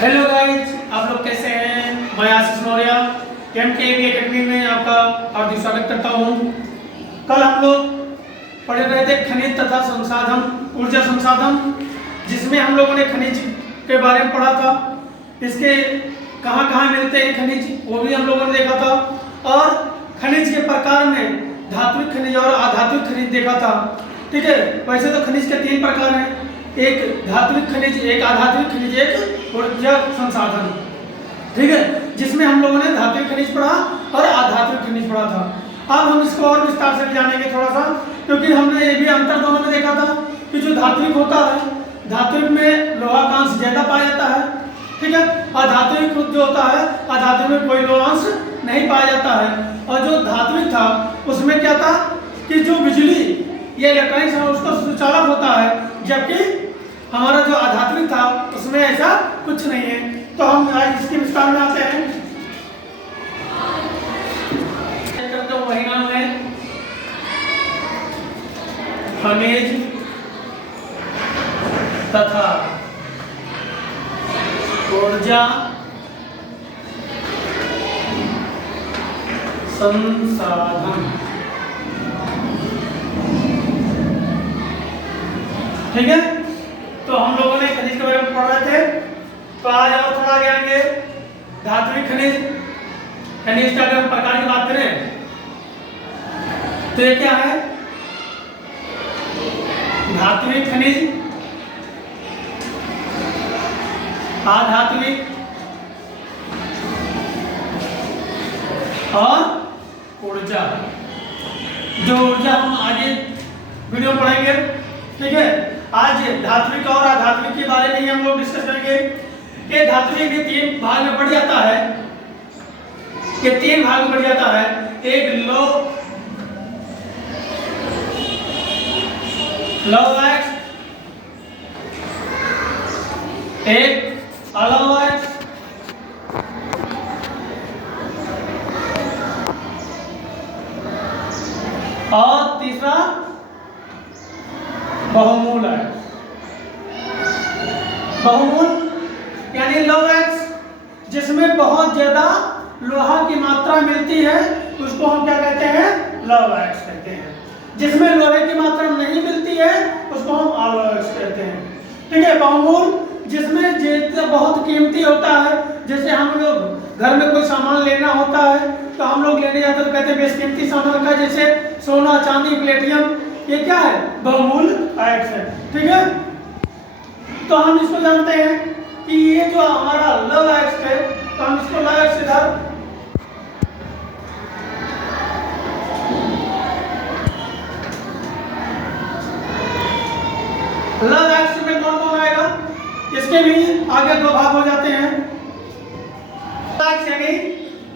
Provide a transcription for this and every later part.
Hello guys, आप लोग कैसे हैं? मैं आशीष मौर्य एमकेवी एकेडमी में आपका हार्दिक स्वागत करता हूं। कल हम लोग पढ़ रहे थे खनिज तथा संसाधन, ऊर्जा संसाधन, जिसमें हम लोगों ने खनिज के बारे में पढ़ा था। इसके कहाँ कहाँ मिलते हैं खनिज, वो भी हम लोगों ने देखा था। और खनिज के प्रकार में धात्विक खनिज और अधात्विक खनिज देखा था। ठीक है, वैसे तो खनिज के 3 प्रकार हैं, एक धात्विक खनिज, एक अधात्विक खनिज, एक ऊर्जा संसाधन। ठीक है, जिसमें हम लोगों ने धात्विक खनिज पढ़ा और अधात्विक खनिज पढ़ा था। अब हम इसको और विस्तार से जानेंगे थोड़ा सा, क्योंकि हमने ये भी अंतर दोनों में देखा था कि जो धात्विक होता है, धात्विक में लोहा का अंश ज्यादा पाया जाता है। ठीक है, अधात्विक जो होता है, अधात्विक में कोई लोहा अंश नहीं पाया जाता है। और जो धात्विक था उसमें क्या था कि जो बिजली ये इलेक्ट्रॉनिक्स है उसका सुचालक होता है, जबकि हमारा जो आध्यात्मिक था उसमें ऐसा कुछ नहीं है। तो हम आज इसके विस्तार में आते हैं। तो वही नाम है खनिज तथा ऊर्जा संसाधन। ठीक है, तो हम लोगों ने खनिज के बारे में पढ़ रहे थे। तो आज और थोड़ा आगे आएंगे। धात्विक खनिज, खनिज का अगर प्रकार की बात करें तो ये क्या है? धात्विक खनिज, अधात्विक और ऊर्जा। जो ऊर्जा हम आगे वीडियो में पढ़ेंगे। ठीक है, आज धात्विक और अधात्विक के बारे में ही हम लोग डिस्कस करेंगे। ये धात्विक के 3 भाग में बढ़ जाता है। ये 3 भाग में बढ़ जाता है। एक लो एक्स, एक अलो एक्स, और तीसरा बहुमूल है। बहुमूल यानी लो एक्स, जिसमें बहुत ज्यादा लोहा की मात्रा मिलती है, उसको हम क्या कहते हैं? लो एक्स कहते हैं। जिसमें लोहे की मात्रा नहीं मिलती है उसको हम अलो एक्स कहते हैं। ठीक है, बहुमूल जिसमें जितना बहुत कीमती होता है, जैसे हम लोग घर में कोई सामान लेना होता है तो हम लोग लेने जाते तो कहते हैं बेशकीमती सामान का, जैसे सोना, चांदी, प्लेटियम, ये क्या है? बहुमूल एक्स है। ठीक है, तो हम इसको जानते हैं कि ये जो हमारा लव एक्स है, तो हम इसको लव एक्स इधर लव एक्स में कौन कौन आएगा? इसके भी आगे 2 भाग हो जाते हैं। लव एक्स यानी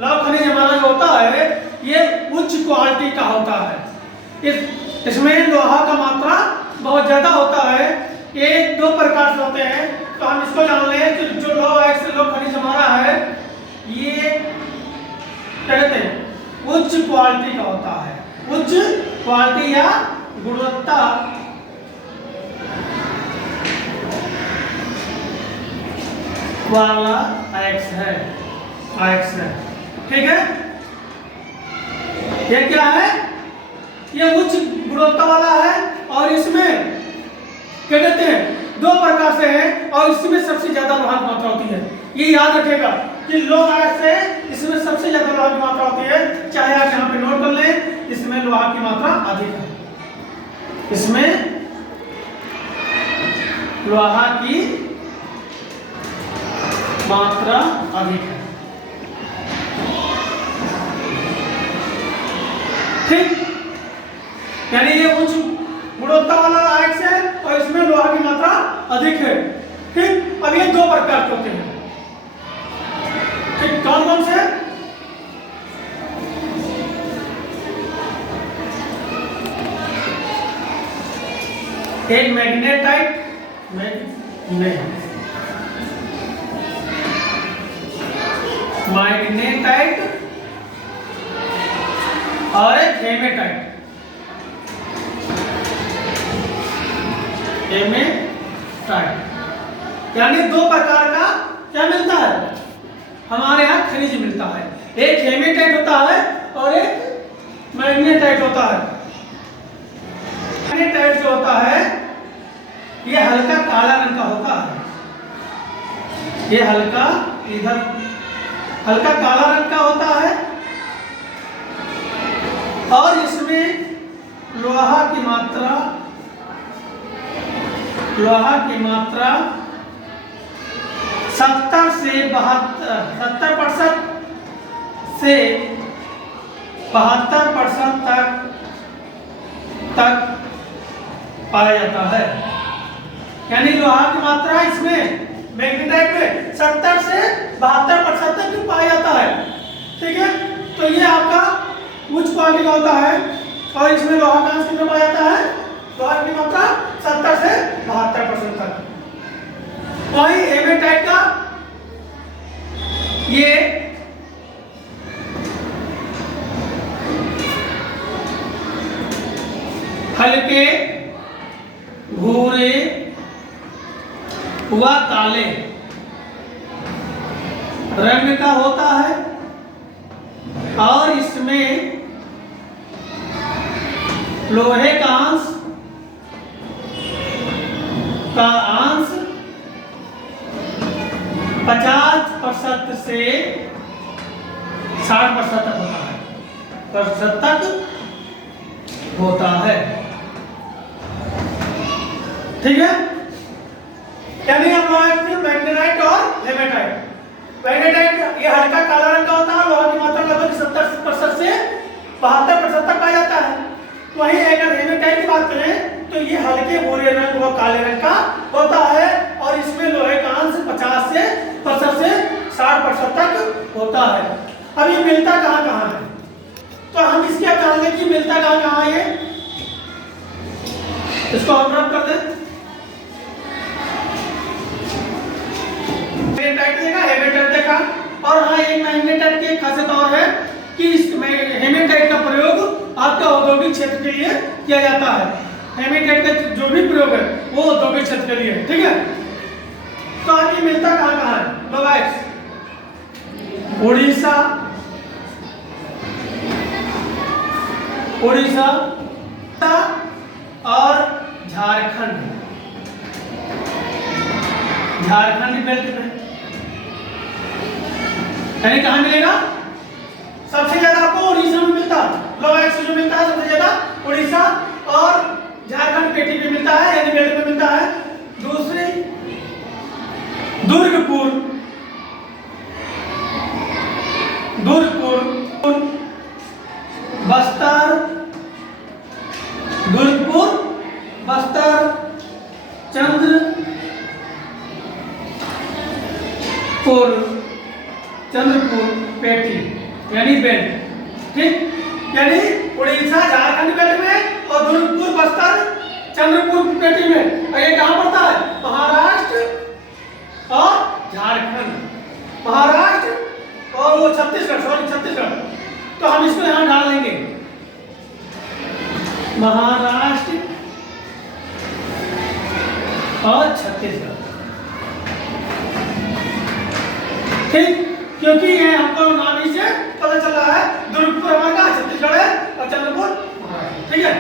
लव खनिज हमारा जो होता है ये उच्च क्वालिटी का होता है। इसमें लोहा का मात्रा बहुत ज्यादा होता है। ये 2 प्रकार से होते हैं, तो हम इसको जान लें कि जो लो एक्स लो खनिज हमारा है ये क्या कहते हैं? उच्च क्वालिटी का होता है। उच्च क्वालिटी या गुणवत्ता वाला एक्स है, एक्स है। ठीक है, ये क्या है? ये उच्च गुणवत्ता वाला है। और इसमें क्या कहते हैं? 2 प्रकार से है, और इसमें सबसे ज्यादा लोहा की मात्रा होती है। ये याद रखेगा कि लो एक्स से इसमें सबसे ज्यादा लोहा की मात्रा होती है। चाहे आप यहाँ पे नोट कर लें, इसमें लोहा की मात्रा अधिक है। इसमें लोहा की मात्रा अधिक है। ठीक, यानी ये उच्च गुणवत्ता वाला एक्स है और इसमें लोहा की मात्रा अधिक है। ठीक, अब ये 2 प्रकार के होते हैं। ठीक, कौन कौन से? एक मैग्नेटाइट, मैग्नेटाइट और एक हेमेटाइट। हेमेटाइट यानी 2 प्रकार का क्या मिलता है? हमारे यहाँ खनिज मिलता है। एक हेमेटाइट होता है और एक मैग्नेटाइट होता है। मैग्नेटाइट जो होता है ये हल्का काला रंग का होता है। ये हल्का इधर हल्का काला रंग का होता है और इसमें लोहा की मात्रा 70 से 72% से 72% तक पाया जाता है। यानी लोहा की मात्रा इसमें मैग्नेटाइट में 70 से 72% तक पाया जाता है। ठीक है, तो ये आपका उच्च क्वालिटी का होता है और इसमें लोहा का अंश कितना पाया जाता है? लोहा की मात्रा 70 से 72% तक। वही हेमेटाइट का ये हल्के भूरे व काले रंग का होता है और इसमें लोहे का अंश 50% से 60% तक होता है। ठीक है, यानी हम मैग्नेटाइट और हेमेटाइट। मैग्नेटाइट ये हल्का काला रंग का होता है, लोहा की मात्रा लगभग 70% से 72% तक पाया जाता है। वहीं अगर हेमेटाइट की बात करें तो ये हल्के भूरे रंग व काले रंग का होता है और इसमें लोहे का अंश 50% से 60% तक होता है। अब ये मिलता कहाँ है? तो हम इसके अब जान लें कि मिलता कहाँ है। इसको हम रब कर दें। मैग्नेटाइट देखा, हेमेटाइट देखा और हाँ एक मैग्नेटाइट की खासियत और है कि इस हेमेटाइट का प्रयोग आपका औद्योगिक क्षेत्र के लिए किया जाता है। हेमेटाइट का जो भी प्रयोग है वो औद्योगिक क्षेत्र के लिए। ठीक है, तो आगे मिलता कहाँ है? लो गाइस, उड़ीसा और झारखंड बेल्ट में। यानी कहाँ मिलेगा? सबसे ज्यादा आपको उड़ीसा में मिलता है। लो गाइस, जो मिलता है सबसे ज्यादा उड़ीसा और झारखंड पेटी पे मिलता है, यानी बेल्ट में मिलता है। दूसरी दुर्गपुर, बस्तर, चंद्रपुर पेटी यानी बेल्ट। ठीक, यानी उड़ीसा झारखंड बेल्ट में और दुर्गपुर, बस्तर, चंद्रपुर पेटी में। और ये कहाँ पड़ता है? महाराष्ट्र और झारखंड, महाराष्ट्र और वो छत्तीसगढ़। तो हम इसको यहाँ डाल देंगे, महाराष्ट्र और छत्तीसगढ़। ठीक, क्योंकि ये हमको नाम ही से पता चल रहा है दुर्गपुर हमारा छत्तीसगढ़ है और चंद्रपुर महाराष्ट्र। ठीक है,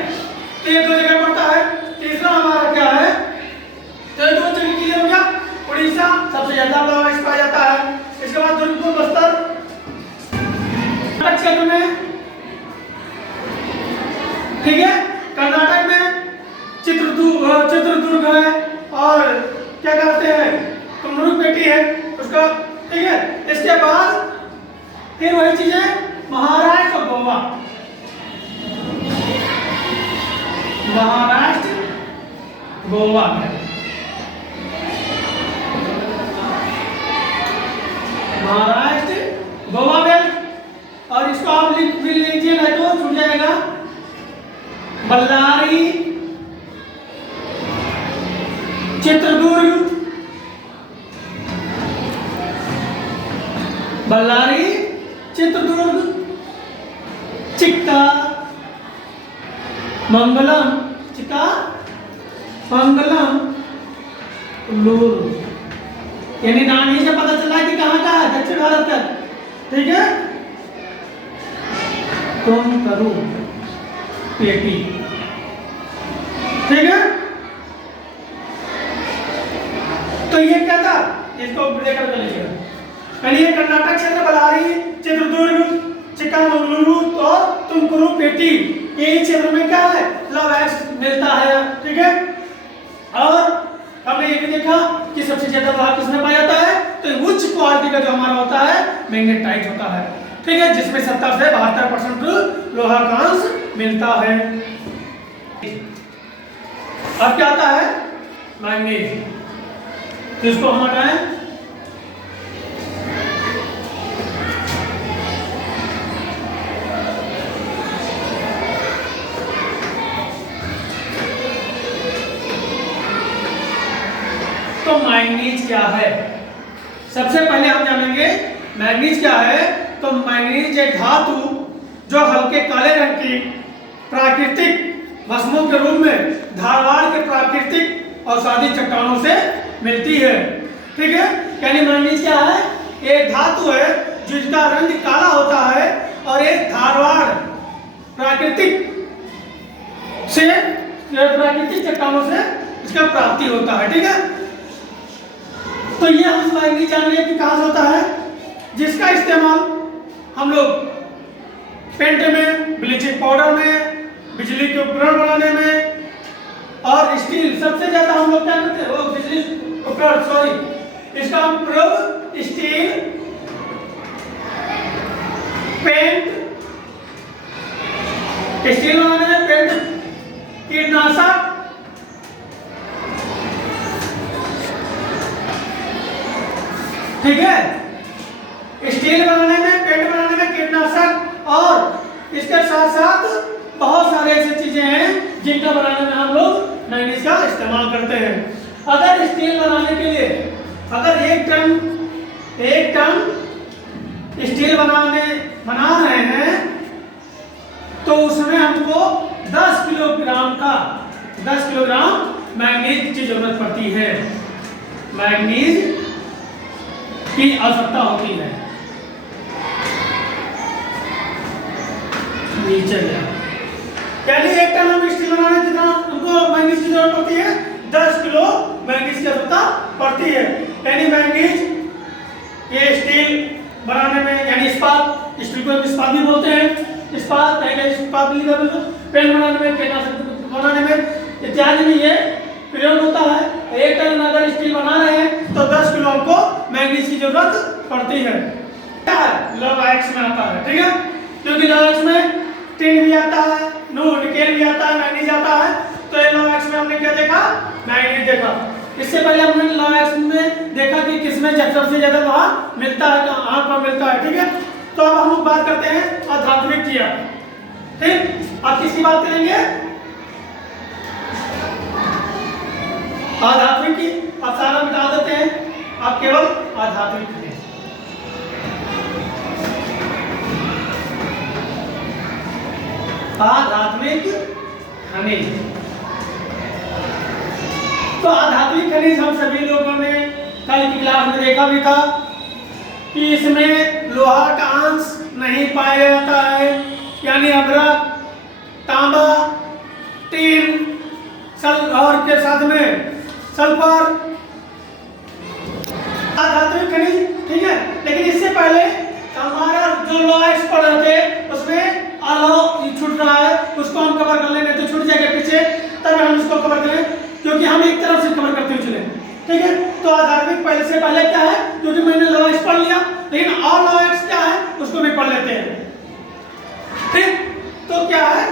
तो ये दो जगह पड़ता है। तीसरा हमारा क्या है? तो ये दो जगह क्लियर हो गया। उड़ीसा सबसे ज्यादा लोहा पाया जाता है, इसके बाद दुर्गपुर, बस्तर। क्षेत्र में, ठीक है, कर्नाटक में चित्रदुर्ग है और क्या कहते हैं कुमरू पेटी है उसका। ठीक है, इसके बाद फिर वही चीजें महाराष्ट्र और गोवा, गोवा में महाराष्ट्र गोवा बेल्ट। और इसको आप लिख भी लीजिए नहीं तो छूट जाएगा। बल्लारी, चित्रदुर्ग, चिक्का, मंगलम, लूरू। यानी नाम ही से पता चला दक्षिण भारत का, ठीक है। तुम करो पेटी, ठीक है। तो ये क्या था, इसको ब्रेकर कर लीजिएगा। यानी ये कर्नाटक क्षेत्र, बल्लारी, चित्रदुर्ग, चिक्कामगलुरु और तुमकुरु पेटी, ये क्षेत्र में क्या है, लव एक्स मिलता है, ठीक है। और हमने ये भी देखा कि सबसे ज्यादा लोहा किसमें पाया जाता है, तो उच्च क्वालिटी का जो हमारा होता है मैग्नेटाइट होता है, ठीक है, जिसमें 70 से 72% लोहा का अंश मिलता है। अब क्या आता है, मैंगनीज, तो इसको हम हटाएं। तो मैंगनीज क्या है, सबसे पहले हम जानेंगे मैंगनीज क्या है। तो मैंगनीज एक धातु जो हल्के काले रंग की प्राकृतिक भस्मों के रूप में धारवाड़ के प्राकृतिक और सादी चट्टानों से मिलती है, ठीक है। यानी मैंगनीज क्या है, एक धातु है जिसका रंग काला होता है और एक धारवाड़ प्राकृतिक चट्टानों से इसका प्राप्ति होता है, ठीक है। तो ये हम मैंगनीज जान रहे हैं कि कहां से होता है, जिसका इस्तेमाल हम लोग पेंट में, ब्लीचिंग पाउडर में, बिजली के उपकरण बनाने में और स्टील, सबसे ज्यादा हम लोग क्या करते हैं, वो बिजली उपकरण, सॉरी, इसका प्रयोग स्टील, पेंट, स्टील बनाने में, पेंट, कीटनाशक, ठीक है, स्टील बनाने में, पेंट बनाने में, कीटनाशक, और इसके साथ साथ बहुत सारे ऐसी चीजें हैं जिनका बनाने में हम लोग मैंगनीज का इस्तेमाल करते हैं। अगर स्टील बनाने के लिए अगर एक टन स्टील बना रहे हैं तो उसमें हमको 10 किलोग्राम मैंगनीज की जरूरत पड़ती है, मैंगनीज की आवश्यकता होती है। नीचे गया, यानी एक टन हम स्टील बनाने जितना हमको मैंगनीज की जरूरत पड़ती है, 10 किलो मैंगनीज की जरूरत पड़ती है। यानी मैंगनीज ये स्टील बनाने में, यानी इस्पात, स्टील को इस्पात भी बोलते हैं, इस्पात पहले इस्पात भी कर लो, पेन बनाने में, कीटनाशक बनाने में इत्यादि में ये प्रयोग होता है। एक टन अगर स्टील बना रहे हैं तो 10 किलो हमको मैंगनीज की जरूरत पड़ती है। क्या है, लव एक्स में आता है, ठीक है, क्योंकि लव एक्स में टिन भी आता है, निकेल भी आता है, मैंगनीज आता है। तो ये लव एक्स में हमने क्या देखा, मैंगनीज देखा। इससे पहले हमने लव एक्स में देखा कि किसमें सबसे ज्यादा लोहा मिलता है, कहां पर मिलता है, ठीक है। तो अब हम लोग बात करते हैं अधात्विक की, ठीक। अब किसकी बात करेंगे, आधात्मिक की। अब सारा मिटा देते हैं, आप केवल आधात्मिक हैं। आधात्मिक खनिज, तो आधात्मिक खनिज हम सभी लोगों ने कल की क्लास में देखा भी था कि इसमें लोहा का अंश नहीं पाया जाता है, यानी अभ्रक, तांबा, टीन, और के साथ में सल्फर, आधात्मिक खनिज, ठीक है। लेकिन इससे पहले हमारा जो लॉएक्स पढ़ रहे थे उसमें छूट रहा है, उसको हम कवर कर लेंगे, तो छूट जाएगा पीछे, तब हम इसको कवर करें, क्योंकि हम एक तरफ से कवर करते हुए चले, ठीक है। तो आधात्मिक पहले से पहले क्या है, क्योंकि मैंने लॉएक्स पढ़ लिया, लेकिन और लॉएक्स क्या है उसको भी पढ़ लेते हैं, ठीक। तो क्या है,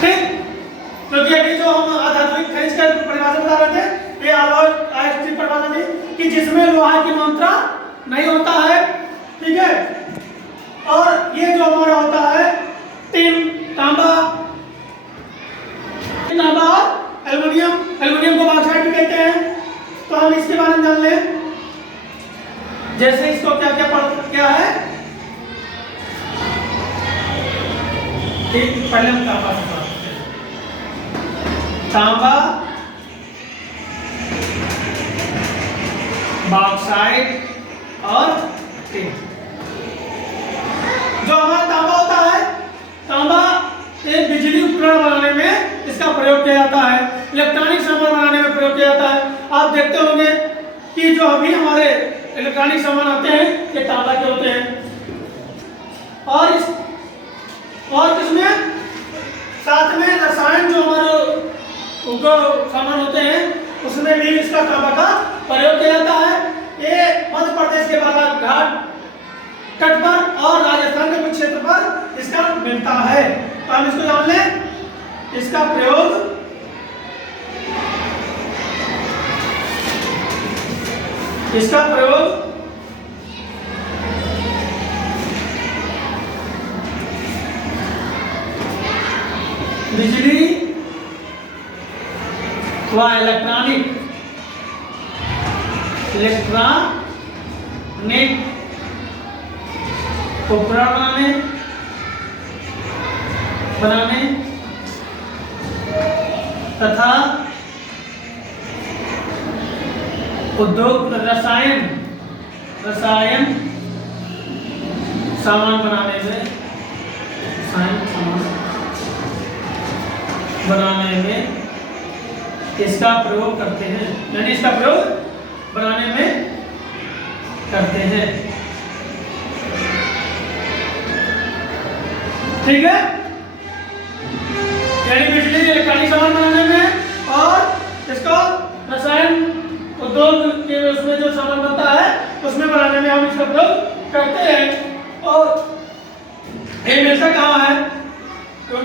ठीक, क्योंकि अभी जो हम आधात्मिक खनिज का परिभाषा बता रहे थे, ये अलॉय की परिभाषा थी कि जिसमें लोहा की मात्रा नहीं होता है, ठीक है। और ये जो हमारा होता है टिन, तांबा और एल्युमिनियम को बॉक्साइट भी कहते हैं। तो हम इसके बारे में जान लें, जैसे इसको क्या है, ठीक, पहले हम तांबा से बात करते हैं। तांबा, बॉक्साइट और टिन। जो हमारा तांबा होता है, तांबा एक बिजली उपकरण बनाने में इसका प्रयोग किया जाता है, इलेक्ट्रॉनिक सामान बनाने में प्रयोग किया जाता है। आप देखते होंगे कि जो अभी हमारे इलेक्ट्रॉनिक सामान आते हैं ये तांबा के होते हैं। और इसमें साथ में रसायन जो हमारे सामान होते हैं उसमें भी इसका तांबा का प्रयोग किया जाता है। ये मध्य प्रदेश के बालाघाट तट पर और राजस्थान के कुछ क्षेत्र पर इसका मिलता है। तो हम इसको जान लें। इसका प्रयोग बिजली व इलेक्ट्रॉनिक उपकरण बनाने तथा उद्योग रसायन सामान बनाने में इसका प्रयोग करते हैं, यानी इसका प्रयोग बनाने में करते हैं। ठीक है, यानी बिजली इलेक्ट्रॉनिक सामान बनाने में और इसको रसायन उद्योग के उसमें जो सामान बनता है उसमें बनाने में हम इसका प्रयोग करते हैं। और ये मिलता कहाँ है? तो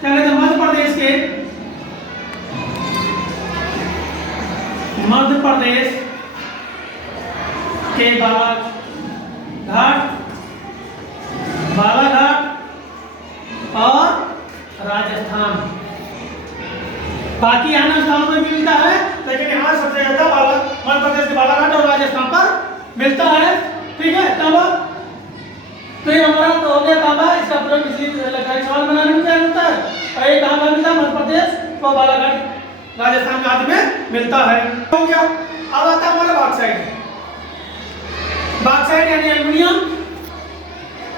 क्या कहते हैं, मध्य प्रदेश के बालाघाट और राजस्थान, बाकी अन्य स्थानों में भी मिलता है, लेकिन यहाँ सबसे ज्यादा मध्य प्रदेश के बालाघाट और राजस्थान पर मिलता है। ठीक है, तांबा तो ये हमारा तो हो गया तांबा। इसका प्रयोग बिजली इलेक्ट्रॉनिक सामान बनाने में किया जाता है और ये कहाँ मिलता है? मध्य प्रदेश और बालाघाट राजस्थान के आदि में मिलता है। हो गया। अब आता है हमारा बॉक्साइट यानी एल्युमिनियम।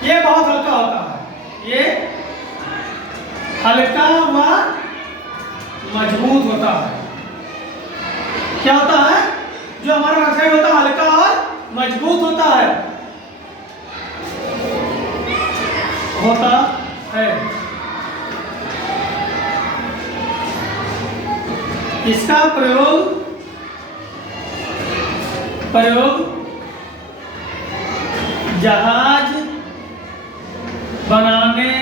ये बहुत हल्का होता है, ये हल्का व मजबूत होता है। क्या होता है? जो हमारा बॉक्साइट होता है हल्का और मजबूत होता है। इसका प्रयोग जहाज बनाने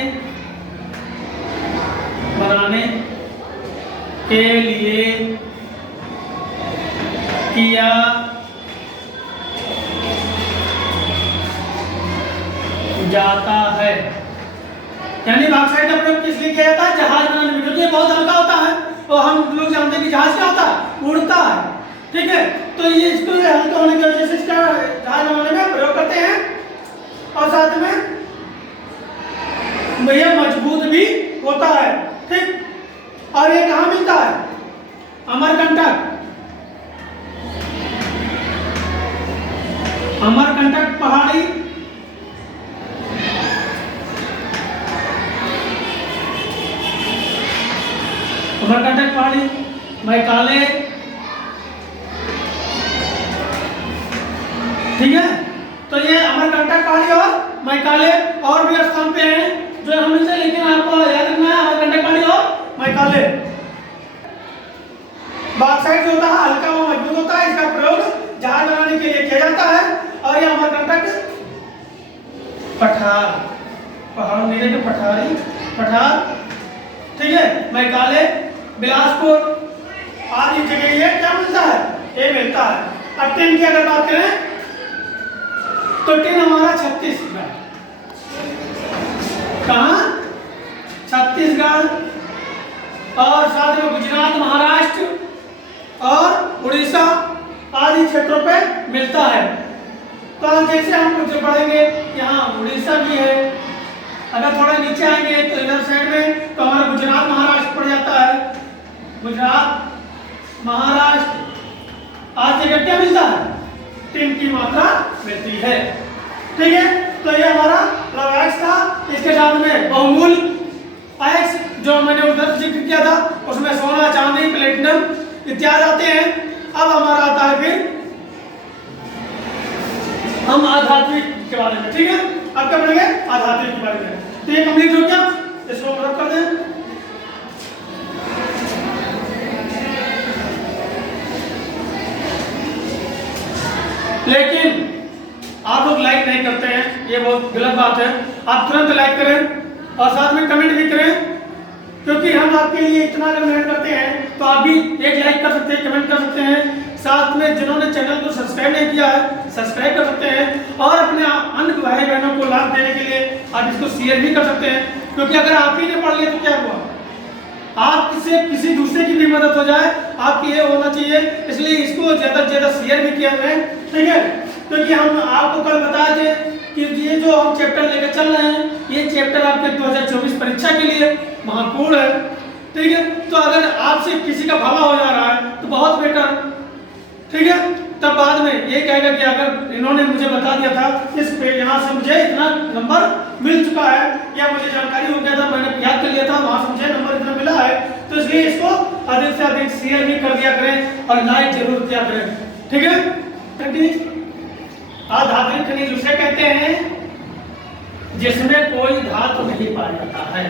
के लिए किया जाता है। यानी बॉक्साइट का प्रयोग किस लिए किया जाता है? जहाज बनाने में, क्योंकि ये बहुत हल्का होता है और हम लोग जानते हैं कि जहाज क्या होता है? उड़ता है। ठीक है, तो ये इसको हल्का होने की वजह से इसका जहाज बनाने में प्रयोग करते हैं और साथ में यह मजबूत भी होता है। ठीक, और ये कहाँ मिलता है? अमरकंटक पहाड़ी, मेघालय। ठीक है, तो ये अमरकंटक पहाड़ी और मेघालय और भी स्थान पे हैं जो हम इसे, लेकिन आपको याद रखना है अमरकंटक पहाड़ी और मेघालय। बॉक्साइट जो होता है हल्का व मजबूत होता है। इसका प्रयोग जहाज बनाने के लिए किया जाता है। और ये अमरकंटक पठार, ठीक है, मेघालय, बिलासपुर आदि जगह ये क्या मिलता है? ये मिलता है। अब टिन की अगर बात करें तो टिन हमारा छत्तीसगढ़, कहाँ? छत्तीसगढ़ और साथ में गुजरात, महाराष्ट्र और उड़ीसा आदि क्षेत्रों पे मिलता है। तो जैसे हम कुछ पढ़ेंगे, यहाँ उड़ीसा भी है। अगर थोड़ा नीचे आएंगे तो इधर साइड में तो हमारा गुजरात, महाराष्ट्र पड़ जाता है। महाराष्ट्र। आज जगह क्या मिलता है? टिन की मात्रा मिलती है। ठीक है, तो ये हमारा लव एक्स था। इसके साथ में बहुमूल एक्स जो मैंने उधर जिक्र किया था, उसमें सोना, चांदी, प्लेटिनम इत्यादि आते हैं। अब हमारा आता है फिर हम आध्यात्मिक के बारे में। ठीक है, अब क्या पढ़ेंगे? आध्यात्मिक के बारे में। तो ये कंप्लीट हो गया, इसको रख कर दें। लेकिन आप लोग लाइक नहीं करते हैं, ये बहुत गलत बात है। आप तुरंत लाइक करें और साथ में कमेंट भी करें, क्योंकि हम आपके लिए इतना अगर मेहनत करते हैं तो आप भी एक लाइक कर सकते हैं, कमेंट कर सकते हैं। साथ में जिन्होंने चैनल को सब्सक्राइब नहीं किया है, सब्सक्राइब कर सकते हैं और अपने अन्य भाई बहनों को लाभ देने के लिए आप इसको शेयर भी कर सकते हैं। क्योंकि अगर आप ही ने पढ़ लिया तो क्या हुआ, आपसे किसी दूसरे की भी मदद हो जाए, आपकी ये होना चाहिए। इसलिए इसको ज़्यादा से ज़्यादा शेयर भी किया जाए। ठीक है, क्योंकि हम आपको कल बताए थे कि ये जो हम चैप्टर लेकर चल रहे हैं, ये चैप्टर आपके 2024 परीक्षा के लिए महत्वपूर्ण है। ठीक है, तो अगर आपसे किसी का भला हो जा रहा है तो बहुत बेटर। ठीक है, तब बाद में ये कहेगा कि अगर इन्होंने मुझे बता दिया था, इस पे यहाँ से मुझे इतना नंबर मिल चुका है या मुझे जानकारी हो गया था, मैंने याद कर लिया था, वहाँ से मुझे नंबर इतना मिला है। तो इसलिए इसको अधिक से अधिक शेयर भी कर दिया करें और लाइक जरूर किया करें। ठीक है, आधात्मिक खनिज उसे कहते हैं जिसमें कोई धातु नहीं पाया जाता है।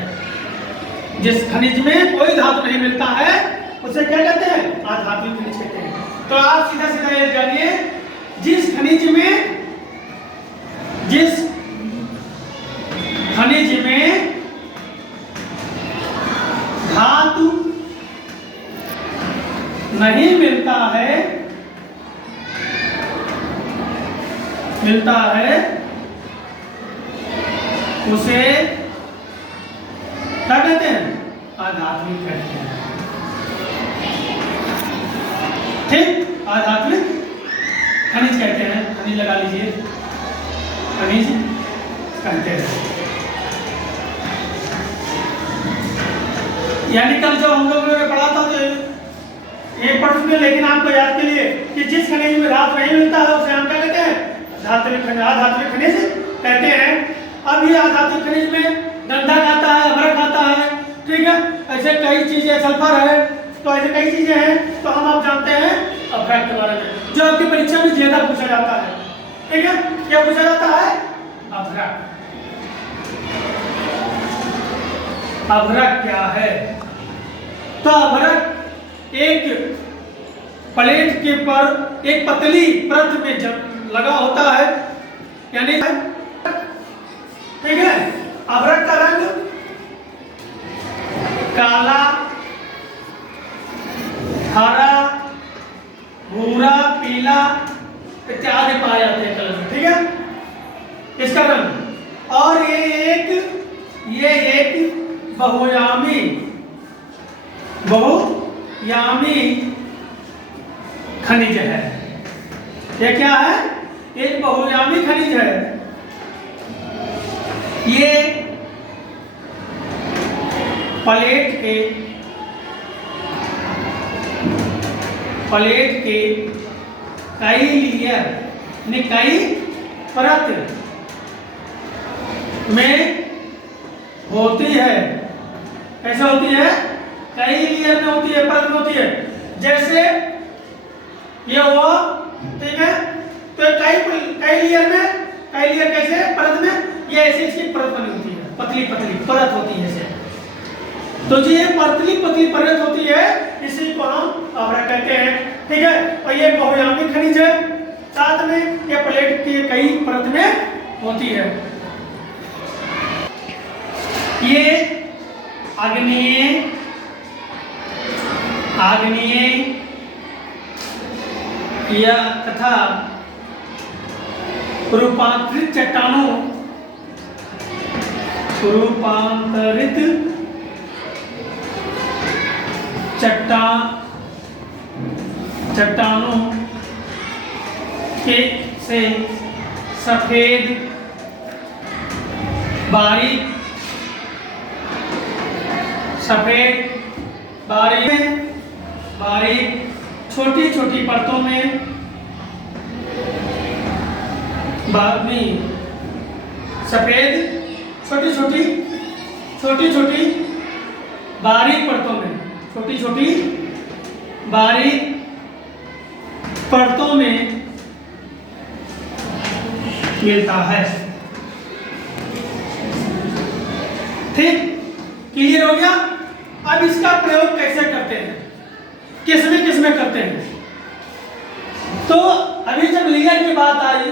जिस खनिज में कोई धातु नहीं मिलता है उसे क्या कहते हैं? आधात्मिक खनिज कहते हैं। तो आप सीधा सीधा ये जानिए, जिस खनिज में धातु नहीं मिलता है उसे क्या कहते हैं? आध्यात्मिक कहते हैं। ठीक, आध्यात्मिक खनिज कहते हैं। खनिज लगा लीजिए, खनिज कहते हैं। यानी कल जो हम लोगों ने पढ़ा था तो एक पढ़ चुके, लेकिन आपको याद के लिए कि जिस खनिज में धातु नहीं मिलता है उसे हम क्या कहते हैं? आधात्मिक खनिज कहते हैं। अब ये आधात्मिक खनिज में गंधक आता है, अभ्रक आता है। ठीक है, ऐसे कई चीजें, सल्फर है, तो ऐसे कई चीजें हैं। तो हम आप जानते हैं अभ्रक के बारे में, जो आपकी परीक्षा में ज्यादा पूछा जाता है। ठीक है, क्या पूछा जाता है? अभ्रक। अभ्रक क्या है? तो अभ्रक एक प्लेट के पर एक पतली परत में जब लगा होता है, यानी ठीक है, अभ्रक का रंग काला, हरा, भूरा, पीला इत्यादि पाए जाते हैं कलर में। ठीक है, इसका रंग। और ये एक बहुयामी खनिज है। ये क्या है? एक बहुयामी खनिज है। ये प्लेट के कई लेयर यानी कई परत में होती है। कैसे होती है? कई लेयर में होती है, परत में होती है। जैसे ये हुआ, ठीक है, तो कई लेयर में, कई लेयर कैसे? परत में। ये ऐसे इसकी परत बनी होती है, पतली पतली परत होती है ऐसे। तो ये पतली पतली परत होती है, इसी को हम अभ्रक कहते हैं। ठीक है, और ये बहुयामी खनिज है। साथ में ये प्लेट की कई परत में होती है। ये आग्नेय या तथा रूपांतरित चट्टानों के से सफेद बारीक छोटी छोटी परतों में सफेद छोटी छोटी बारीक परतों में मिलता है। ठीक, क्लियर हो गया। अब इसका प्रयोग कैसे करते हैं, किसमें करते हैं? तो अभी जब लेयर की बात आई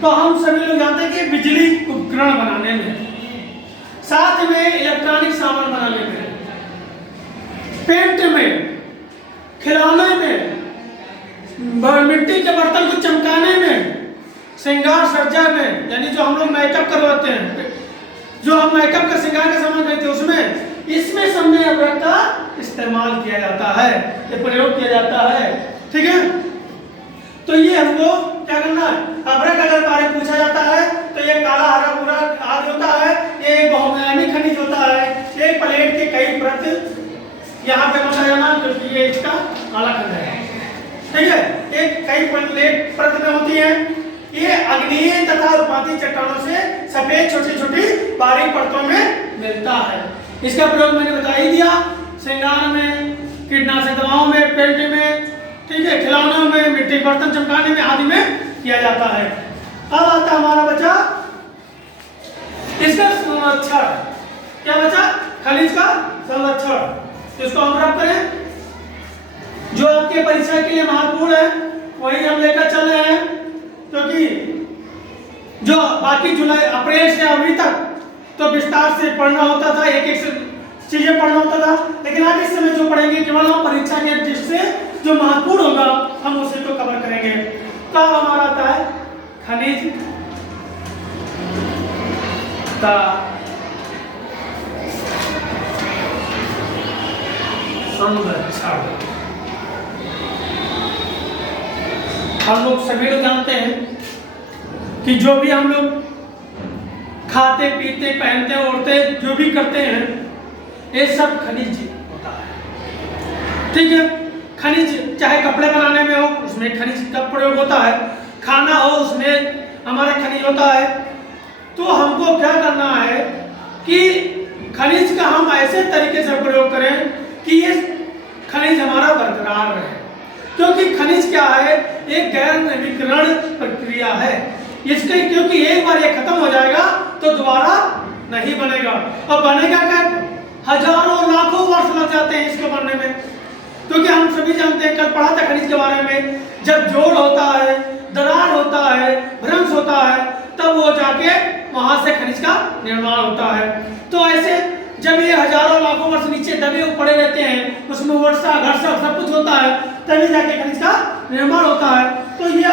तो हम सभी लोग जानते हैं कि बिजली उपकरण बनाने में, साथ में इलेक्ट्रॉनिक सामान बनाने में, पेंट में, खिलौने में, मिट्टी के बर्तन को चमकाने में, श्रृंगार सज्जा में, यानी जो हम लोग मेकअप करवाते हैं, जो हम मेकअप का श्रृंगार का सामान कहते हैं, उसमें इसमें सब में अभ्रक का इस्तेमाल किया जाता है, ये प्रयोग किया जाता है। ठीक है, तो ये हमको क्या करना है, अभ्रक अगर बारे में पूछा जाता है तो ये काला हरा भूरा आदि होता है, ये बहुआयामी खनिज होता है, ये प्लेट के कई परत यहाँ पे बताया जाना क्योंकि ये इसका काला खंड है। ठीक है, एक कई प्लेट परत में होती है, ये अग्नेय तथा रुपांती चट्टानों से सफेद छोटी छोटी बारीक परतों में मिलता है। इसका प्रयोग मैंने बता ही दिया, श्रृंगार में, कीटनाशक दवाओं में, पेंट में, ठीक है, खिलौनों में, मिट्टी के बर्तन चमकाने में आदि में किया जाता है। अब आता हमारा बचा इसका संरक्षण। क्या बचा? खनिज का संरक्षण। इसको हम रख करें, जो आपके परीक्षा के लिए महत्वपूर्ण है वही हम लेकर चल रहे हैं, क्योंकि जो बाकी जुलाई अप्रैल से अभी तक तो विस्तार से पढ़ना होता था, एक एक चीजें पढ़ना होता था, लेकिन आज इस समय जो पढ़ेंगे केवल हम परीक्षा के दृष्टि से जो महत्वपूर्ण होगा हम उसे तो कवर करेंगे। तो अब हमारा आता है खनिज का संरक्षण। हम लोग सभी लोग जानते हैं कि जो भी हम लोग खाते पीते पहनते ओढ़ते जो भी करते हैं ये सब खनिज होता है। ठीक है, खनिज चाहे कपड़े बनाने में हो उसमें खनिज का प्रयोग होता है, खाना हो उसमें हमारा खनिज होता है। तो हमको क्या करना है कि खनिज का हम ऐसे तरीके से प्रयोग करें कि ये खनिज हमारा बरकरार रहे, क्योंकि खनिज क्या है, एक गैर नवीकरण प्रक्रिया है इसके, क्योंकि एक बार ये खत्म हो जाएगा तो दोबारा नहीं बनेगा, और बनेगा क्या, हजारों लाखों वर्ष लग जाते हैं इसको बनने में। क्योंकि हम सभी जानते हैं, कल पढ़ा था खनिज के बारे में, जब जोड़ होता है, दरार होता है, भ्रंश होता है, तब वो जाके वहां से खनिज का निर्माण होता है। तो ऐसे जब ये हजारों लाखों वर्ष नीचे दबे पड़े रहते हैं, उसमें वर्षा घर्षण सब कुछ होता है, तभी जाके खनिज का निर्माण होता है। तो ये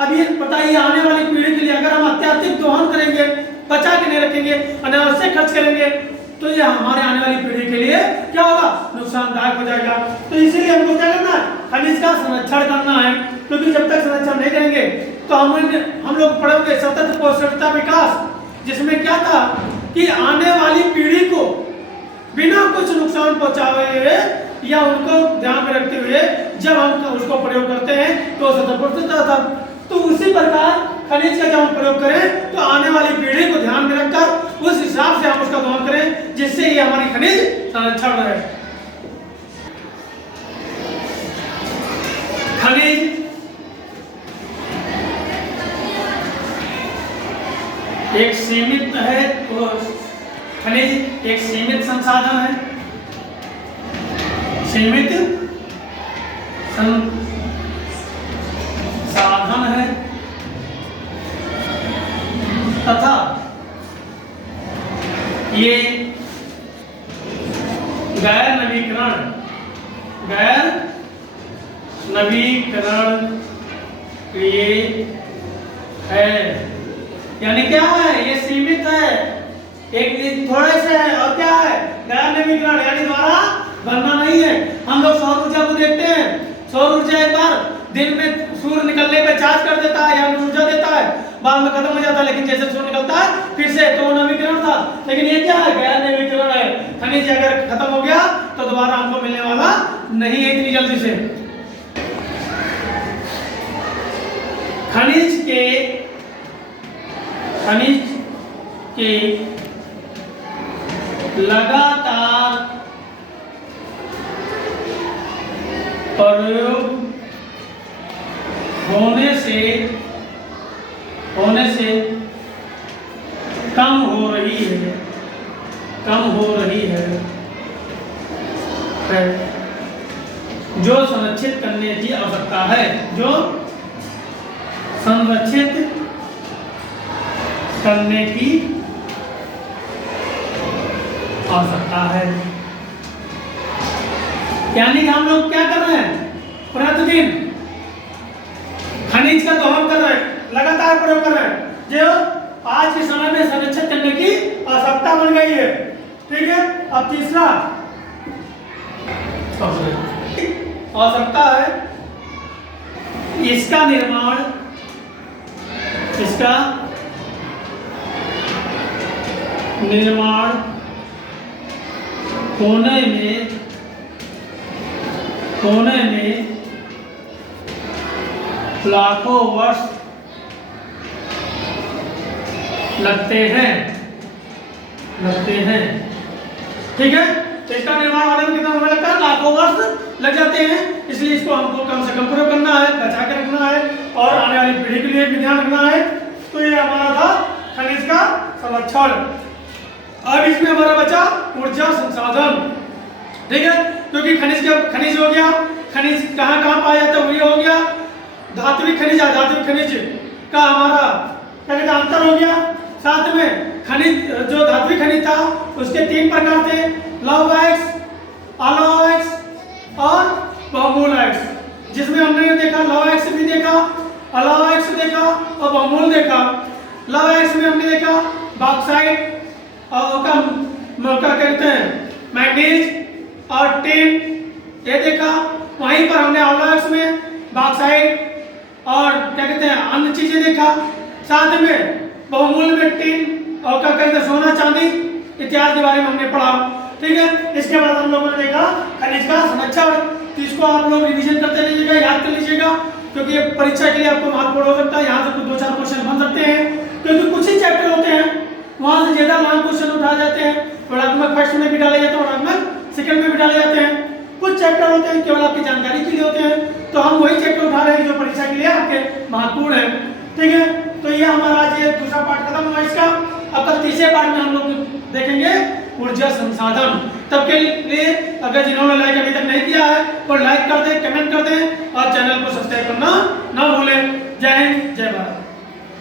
अभी बताइए, आने वाली पीढ़ी के लिए अगर हम अत्याधिक दोहन करेंगे, बचा के नहीं रखेंगे, अनावश्यक खर्च करेंगे, तो ये हमारे आने वाली पीढ़ी के लिए क्या होगा, नुकसानदायक हो जाएगा। तो इसीलिए हमको क्या करना है, खनिज का संरक्षण करना है, क्योंकि जब तक संरक्षण नहीं करेंगे तो हम लोग पढ़ेंगे सतत पोषकता विकास, जिसमें क्या था कि आने वाली पीढ़ी को बिना कुछ नुकसान पहुंचाए हुए या उनको ध्यान में रखते हुए जब हम उसको प्रयोग करते हैं तो सतत पोषकता था। तो उसी प्रकार खनिज का जब हम प्रयोग करें तो आने वाली पीढ़ी को ध्यान में रखकर उस हिसाब से हम उसका दोहन करें, जिससे ये हमारी खनिज संरक्षण रहे। खनिज एक सीमित है, तो खनिज एक सीमित संसाधन है, सीमित साधन है, तथा ये गैर नवीकरण ये है। यानी क्या है, ये सीमित है, एक थोड़े से है, और क्या है, गैर नवीकरण यानी द्वारा बनना नहीं है। हम लोग सौर ऊर्जा को देखते हैं, सौर ऊर्जा एक बार दिन में सूर्य निकलने पे चार्ज कर देता है या ऊर्जा देता है, बाद में खत्म हो जाता है, लेकिन जैसे सूर्य निकलता है फिर से, तो नवीकरण था। लेकिन ये क्या है, गैर नवीकरण है। खनिज अगर खत्म हो गया तो दोबारा हमको मिलने वाला नहीं है इतनी जल्दी से। खनिज के लगातार प्रयोग होने से कम हो रही है जो संरक्षित करने की आवश्यकता है, जो संरक्षित करने की आवश्यकता है। यानी कि हम लोग क्या कर रहे हैं, प्रतिदिन खनिज का दोहन कर रहे हैं, लगातार प्रयोग कर रहे हैं, जो आज के समय में संरक्षित करने की आवश्यकता बन गई है। ठीक है, अब तीसरा आवश्यकता है इसका निर्माण होने में लाखों वर्ष लगते हैं। ठीक है, तो इसका निर्माण होने में कितना समय लगता है, लाखों वर्ष लग जाते हैं। इसलिए इसको हमको कम से कम प्रयोग करना है, बचा के रखना है और आने वाली पीढ़ी के लिए भी ध्यान रखना है। तो ये हमारा था खनिज का संरक्षण। अब इसमें हमारा बचा ऊर्जा संसाधन। ठीक है, क्योंकि खनिज हो गया, खनिज कहाँ पाया जाता है, ये हो गया। धात्विक खनिज का हमारा क्या कहते हैं, अंतर हो गया। साथ में खनिज, जो धात्विक खनिज था उसके 3 प्रकार थे, लौह एक्स, अलौह एक्स और बहुमूल एक्स। जिसमें हमने देखा लौह एक्स भी देखा, अलौह एक्स देखा और बहुमूल देखा। लौह एक्स में हमने देखा बॉक्साइट और क्या कहते हैं, मैग्नीज और टिन, ये देखा। वहीं पर हमने अलौह एक्स में बॉक्साइट और क्या कहते हैं अन्य चीजें देखा। साथ में बहुमूल में टिन और क्या कहते हैं सोना चांदी इत्यादि के बारे में हमने पढ़ा। ठीक है, इसके बाद हम लोगों ने देखा खनिज का संरक्षण। तो इसको आप लोग रिवीजन करते रहिएगा, याद कर लीजिएगा, क्योंकि ये परीक्षा के लिए आपको महत्वपूर्ण हो सकता है। यहाँ से कुछ 2-4 क्वेश्चन बन सकते हैं, क्योंकि कुछ ही चैप्टर होते हैं, वहां से ज्यादा लॉन्ग क्वेश्चन उठाए जाते हैं। वर्णात्मक फर्स्ट में भी डाले जाते हैं, वर्णात्मक सेकंड में भी डाले जाते हैं। कुछ चैप्टर होते हैं केवल आपकी जानकारी के लिए होते हैं, तो हम वही चैप्टर उठा रहे हैं जो परीक्षा के लिए आपके महत्वपूर्ण है। ठीक है, तो ये हमारा आज ये दूसरा पार्ट खत्म हुआ इसका। अब कल तीसरे पार्ट में हम लोग देखेंगे ऊर्जा संसाधन। तब के लिए अगर जिन्होंने लाइक अभी तक नहीं किया है वो लाइक कर दें, कमेंट कर दें और चैनल को सब्सक्राइब करना